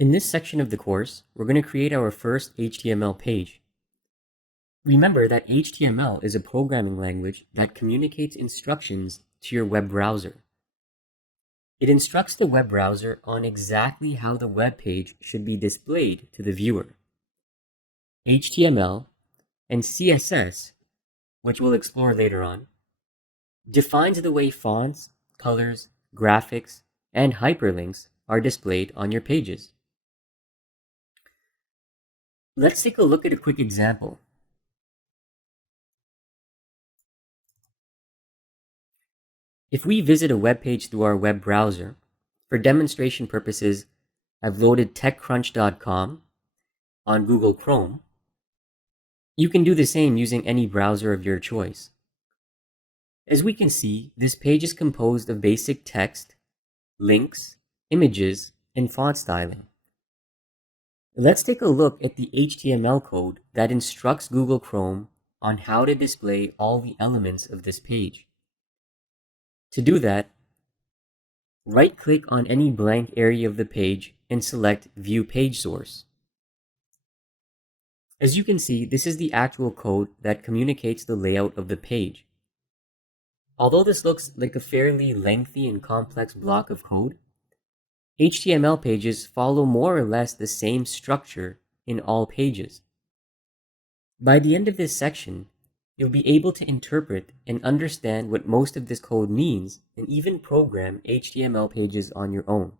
In this section of the course, we're going to create our first HTML page. Remember that HTML is a programming language that communicates instructions to your web browser. It instructs the web browser on exactly how the web page should be displayed to the viewer. HTML and CSS, which we'll explore later on, defines the way fonts, colors, graphics, and hyperlinks are displayed on your pages. Let's take a look at a quick example. If we visit a web page through our web browser, for demonstration purposes, I've loaded techcrunch.com on Google Chrome. You can do the same using any browser of your choice. As we can see, this page is composed of basic text, links, images, and font styling. Let's take a look at the HTML code that instructs Google Chrome on how to display all the elements of this page. To do that, right-click on any blank area of the page and select View Page Source. As you can see, this is the actual code that communicates the layout of the page. Although this looks like a fairly lengthy and complex block of code, HTML pages follow more or less the same structure in all pages. By the end of this section, you'll be able to interpret and understand what most of this code means and even program HTML pages on your own.